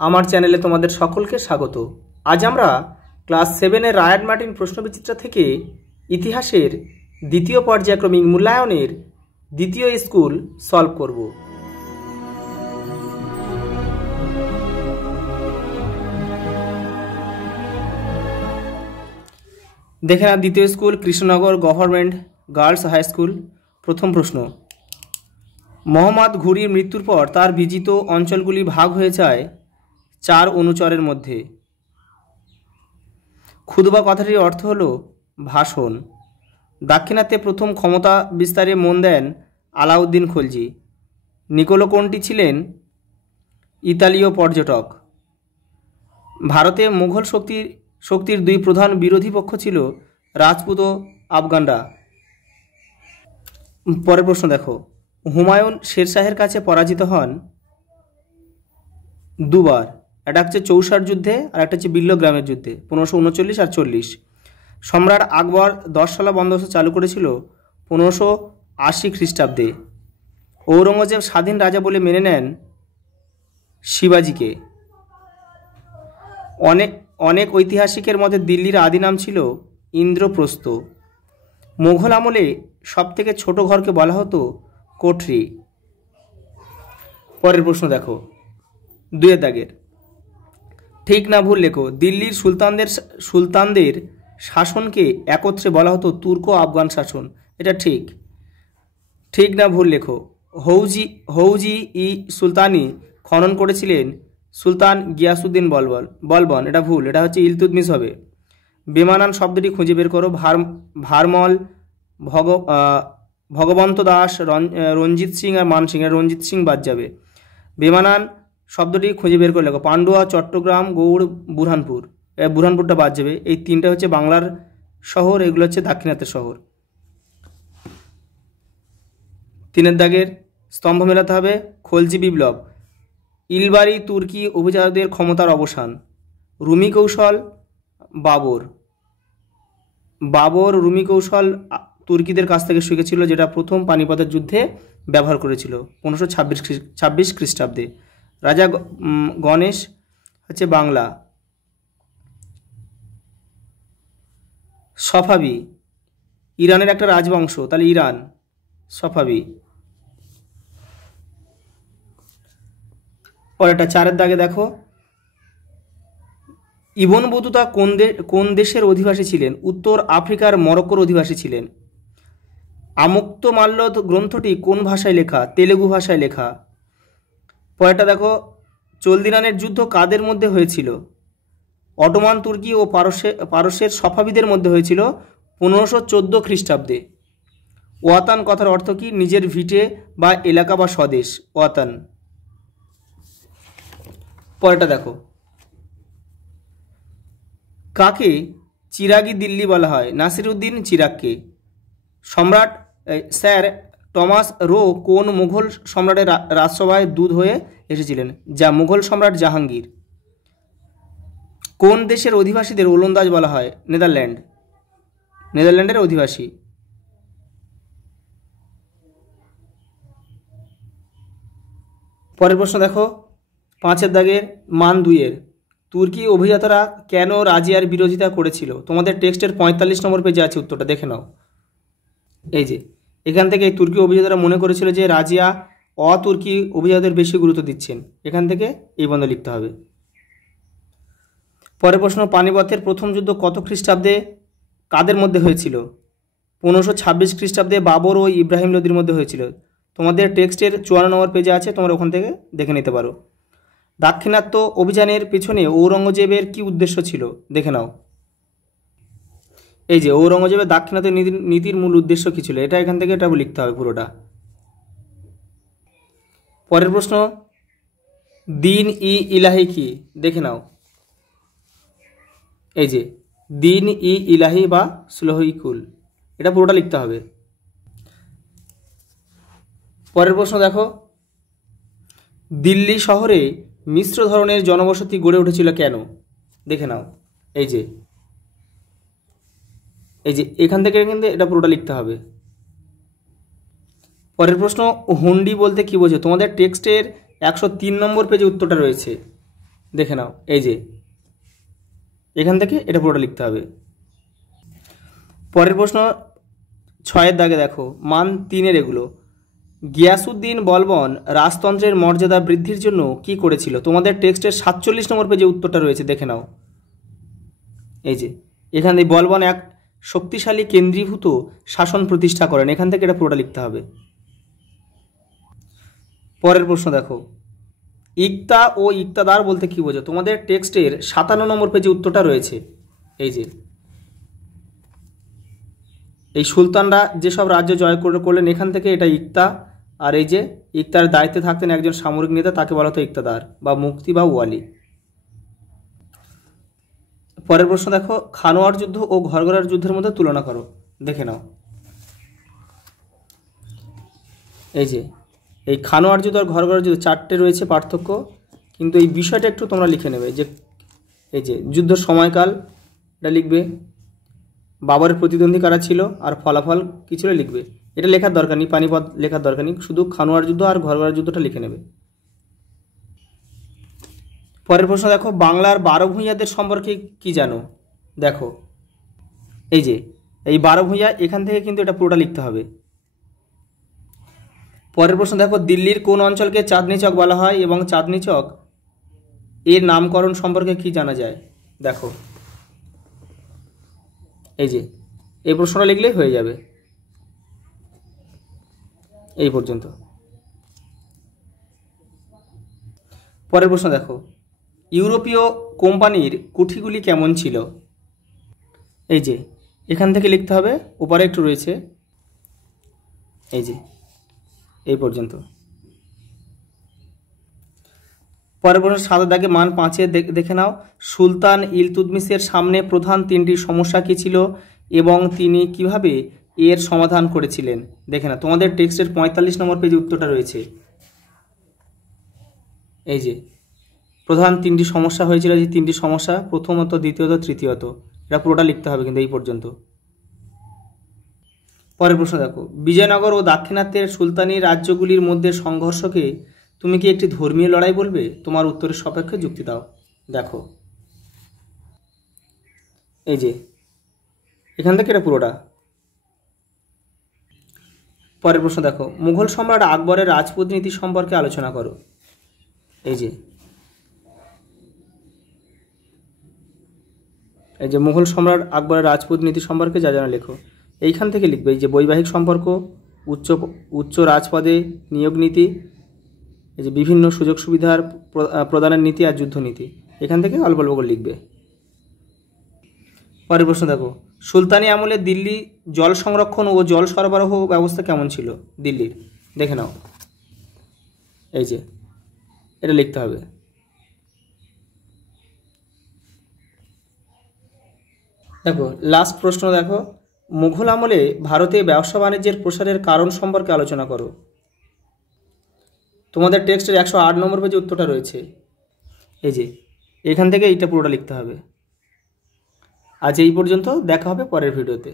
আমার চ্যানেলে তোমাদের সকলকে স্বাগত। আজ আমরা ক্লাস 7-এর রায়ান মার্টিন প্রশ্নবিচিত্রা থেকে ইতিহাসের দ্বিতীয় পর্যায়ক্রমিক মূল্যায়নের দ্বিতীয় স্কুল সলভ করব। দেখে না, দ্বিতীয় school Krishnanagar government girls high school. প্রথম প্রশ্ন, মোহাম্মদ ঘুরির মৃত্যুর পর তার বিজিত অঞ্চলগুলি ভাগ হয়ে যায় 4 অনুচরের মধ্যে। খুতবা কথাটির অর্থ হল ভাষণ। দাক্ষিণাত্যে প্রথম ক্ষমতা বিস্তারে মন দেন আলাউদ্দিন খলজি। নিকোলো কোনটি ছিলেন ইতালীয় পর্যটক। ভারতে মুঘল শক্তির 2 প্রধান বিরোধী পক্ষ ছিল রাজপুত ও আফগানরা। পরের প্রশ্ন দেখো, হুমায়ুন শেরশাহের কাছে পরাজিত হন 2 বার। একটা হচ্ছে চৌসার যুদ্ধে আর একটা হচ্ছে বিল্লগ্রামের যুদ্ধে, 1539 আর 40। সম্রাট আকবর 10 সালা বন্দোবস্ত চালু করেছিল 1580 খ্রিস্টাব্দে। ঔরঙ্গজেব স্বাধীন রাজা বলে মেনে নেন শিবাজিকে। অনেক ঐতিহাসিকের মতে দিল্লির আদি নাম ছিল ইন্দ্রপ্রস্থ। মুঘল আমলে সবথেকে ছোট ঘরকে বলা হতো কোঠরি। পরের প্রশ্ন দেখো, 2 দাগের, ঠিক না ভুল লেখো। দিল্লির সুলতানদের শাসনকে একত্রে বলা হতো তুর্কো আফগান শাসন। এটা ঠিক। ঠিক না ভুল লেখো। হৌজি ই সুলতানি খনন করেছিলেন সুলতান গিয়াসুদ্দিন বলবন। এটা ভুল, এটা হচ্ছে ইলতুৎমিশ হবে। বেমানান শব্দটি খুঁজে বের করো। ভারমল, ভগবন্ত দাস, রঞ্জিত সিং আর মান সিং। রঞ্জিত সিং বাদ যাবে। বেমানান শব্দটি খুঁজে বের করে লেখো। পান্ডুয়া, চট্টগ্রাম, গৌড়, বুরহানপুর। বুরহানপুরটা বাদ যাবে। এই 3টা হচ্ছে বাংলার শহর, এগুলো হচ্ছে দাক্ষিণাত্যের শহর। 3 দাগের স্তম্ভ মেলাতে হবে। খলজি বিপ্লব, ইলবারি তুর্কি অভিজাতদের ক্ষমতার অবসান। রুমি কৌশল, বাবর রুমি কৌশল তুর্কিদের কাছ থেকে শিখেছিল, যেটা প্রথম পানিপথের যুদ্ধে ব্যবহার করেছিল 1526 খ্রিস্টাব্দে। রাজা গণেশ হচ্ছে বাংলা। সফাবি ইরানের একটা রাজবংশ, তাহলে ইরান সফাবি। পরেরটা 4 দাগে দেখো, ইবন বতুতা কোন দেশের অধিবাসী ছিলেন? উত্তর আফ্রিকার মরক্কোর অধিবাসী ছিলেন। আমুক্তমাল্য গ্রন্থটি কোন ভাষায় লেখা? তেলুগু ভাষায় লেখা। পরেরটা দেখো, চলদিনানের যুদ্ধ কাদের মধ্যে হয়েছিল? অটোমান তুর্কি ও পারস্যের সফাবিদের মধ্যে হয়েছিল 1514 খ্রিস্টাব্দে। ওয়াতান কথার অর্থ কি? নিজের ভিটে বা এলাকা বা স্বদেশ, ওয়াতান। পরেরটা দেখো, কাকে চিরাগি দিল্লি বলা হয়? নাসিরউদ্দিন চিরাগকে। সম্রাট স্যার টমাস রো কোন মুঘল সম্রাটের রাজসভায় দূত হয়ে এসেছিলেন? যা মুঘল সম্রাট জাহাঙ্গীর। কোন দেশের অধিবাসীদের ওলন্দাজ বলা হয়? নেদারল্যান্ডের অধিবাসী। পরের প্রশ্ন দেখো, 5 দাগের মান 2-এর, তুর্কি অভিজাতরা কেন রাজিয়ার বিরোধিতা করেছিল? তোমাদের টেক্সটের 45 নম্বর পেজে আছে, উত্তরটা দেখে নাও। এই যে এখান থেকে তুর্কি অভিজাতরা মনে করেছিল যে রাজিয়া অতুর্কি অভিজাতদের বেশি গুরুত্ব দিচ্ছেন। এখান থেকে এই বন্ধ লিখতে হবে। পরের প্রশ্ন, পানিপথের প্রথম যুদ্ধ কত খ্রিস্টাব্দে কাদের মধ্যে হয়েছিল? 1526 খ্রিস্টাব্দে বাবর ও ইব্রাহিম লোদির মধ্যে হয়েছিল। তোমাদের টেক্সটের 54 নম্বর পেজে আছে, তোমরা ওখান থেকে দেখে নিতে পারো। দাক্ষিণাত্য অভিযানের পেছনে ঔরঙ্গজেবের কি উদ্দেশ্য ছিল? দেখে নাও। এই যে ঔরঙ্গজেবের দাক্ষিণাত্য নীতির মূল উদ্দেশ্য কি ছিল? এটা এখান থেকে এটা লিখতে হবে পুরোটা। পরের প্রশ্ন, দিন ই ইলাহি কি? দেখে নাও। এই যে দিন ই ইলাহি বা সুলহিকুল, এটা পুরোটা লিখতে হবে। পরের প্রশ্ন দেখো, দিল্লি শহরে মিশ্র ধরনের জনবসতি গড়ে উঠেছিল কেন? দেখে নাও। এই যে এখান থেকে কিন্তু এটা পুরোটা লিখতে হবে। পরের প্রশ্ন, হুন্ডি বলতে কি বোঝো? তোমাদের টেক্সটের 103 নম্বর পেজে উত্তরটা রয়েছে। দেখে নাও, এই যে এখান থেকে এটা পুরোটা লিখতে হবে। পরের প্রশ্ন 6 দাগে দেখো, মান 3 এগুলো। গিয়াসউদ্দিন বলবন রাজতন্ত্রের মর্যাদা বৃদ্ধির জন্য কি করেছিল? তোমাদের টেক্সটের 47 নম্বর পেজে উত্তরটা রয়েছে, দেখে নাও। এই যে এখানে বলবন এক শক্তিশালী কেন্দ্রীভূত শাসন প্রতিষ্ঠা করেন, এখান থেকে এটা পুরোটা লিখতে হবে। পরের প্রশ্ন দেখো, ইক্তা ও ইক্তাদার বলতে কি বোঝো? তোমাদের টেক্সটের 57 নম্বর পেজে উত্তরটা রয়েছে। এই যে এই সুলতানরা যেসব রাজ্য জয় করলেন, এখান থেকে এটা ইক্তা। আর এই যে ইক্তার দায়িত্বে থাকতেন একজন সামরিক নেতা, তাকে বলা হতো ইক্তাদার বা মুক্তি বা ওয়ালি। পরের প্রশ্ন দেখো, খানোয়ার যুদ্ধ ও ঘরগড়ার যুদ্ধের মধ্যে তুলনা করো, দেখে নাও। এই যে এই খানোয়ার যুদ্ধ আর ঘরগড়ার যুদ্ধ 4টে রয়েছে পার্থক্য, কিন্তু এই বিষয়টা একটু তোমরা লিখে নেবে। যে এই যে যুদ্ধের সময়কাল এটা লিখবে, বাবরের প্রতিদ্বন্দ্বী কারা ছিল, আর ফলাফল কী ছিল লিখবে। এটা লেখার দরকার নেই, পানিপথ লেখার দরকার নেই, শুধু খানোয়ার যুদ্ধ আর ঘরগড়ার যুদ্ধটা লিখে নেবে। পরের প্রশ্ন দেখো, বাংলার 12 ভূঁইয়াদের সম্পর্কে কি জানো? দেখো এই যে এই 12 ভূঁইয়া, এখান থেকে কিন্তু এটা পুরোটা লিখতে হবে। পরের প্রশ্ন দেখো, দিল্লির কোন অঞ্চলকে চাঁদনি চক বলা হয় এবং চাঁদনি চক এর নামকরণ সম্পর্কে কি জানা যায়? দেখো এই যে এই প্রশ্নটা লিখলেই হয়ে যাবে, এই পর্যন্ত। পরের প্রশ্ন দেখো, ইউরোপীয় কোম্পানির কুঠিগুলি কেমন ছিল? এই যে এখান থেকে লিখতে হবে, উপরে একটু রয়েছে, এই যে এই পর্যন্ত। পরের প্রশ্ন 7 দাগে মান 5 দেখে নাও, সুলতান ইলতুৎমিশের সামনে প্রধান 3টি সমস্যা কী ছিল এবং তিনি কিভাবে এর সমাধান করেছিলেন? দেখে নাও, তোমাদের টেক্সটের 45 নম্বর পেজে উত্তরটা রয়েছে। এই যে প্রধান 3টি সমস্যা হয়েছিল, যে 3টি সমস্যা, প্রথমত, দ্বিতীয়ত, তৃতীয়ত, এটা পুরোটা লিখতে হবে কিন্তু এই পর্যন্ত। পরের প্রশ্ন দেখো, বিজয়নগর ও দাক্ষিণাত্যের সুলতানি রাজ্যগুলির মধ্যে সংঘর্ষকে তুমি কি একটি ধর্মীয় লড়াই বলবে? তোমার উত্তরের সাপেক্ষে যুক্তি দাও। দেখো এই যে এখান থেকে এটা পুরোটা। পরের প্রশ্ন দেখো, মুঘল সম্রাট আকবরের রাজপুত নীতি সম্পর্কে আলোচনা করো। এই যে মুঘল সম্রাট আকবরের রাজপুত নীতি সম্পর্কে যা জানা লেখো, এইখান থেকে লিখবে। এই যে বৈবাহিক সম্পর্ক, উচ্চ রাজপদে নিয়োগ নীতি, এই যে বিভিন্ন সুযোগ সুবিধার প্রদানের নীতি আর যুদ্ধনীতি, এখান থেকে অল্প অল্প করে লিখবে। পরের প্রশ্ন দেখো, সুলতানি আমলে দিল্লি জল সংরক্ষণ ও জল সরবরাহ ব্যবস্থা কেমন ছিল দিল্লির? দেখে নাও, এই যে এটা লিখতে হবে। দেখো লাস্ট প্রশ্ন দেখো, মুঘল আমলে ভারতে ব্যবসা বাণিজ্যের প্রসারের কারণ সম্পর্কে আলোচনা করো। তোমাদের টেক্সটের 108 নম্বর পেজে উত্তরটা রয়েছে। এই যে এখান থেকে এইটা পুরোটা লিখতে হবে। আজ এই পর্যন্ত, দেখা হবে পরের ভিডিওতে।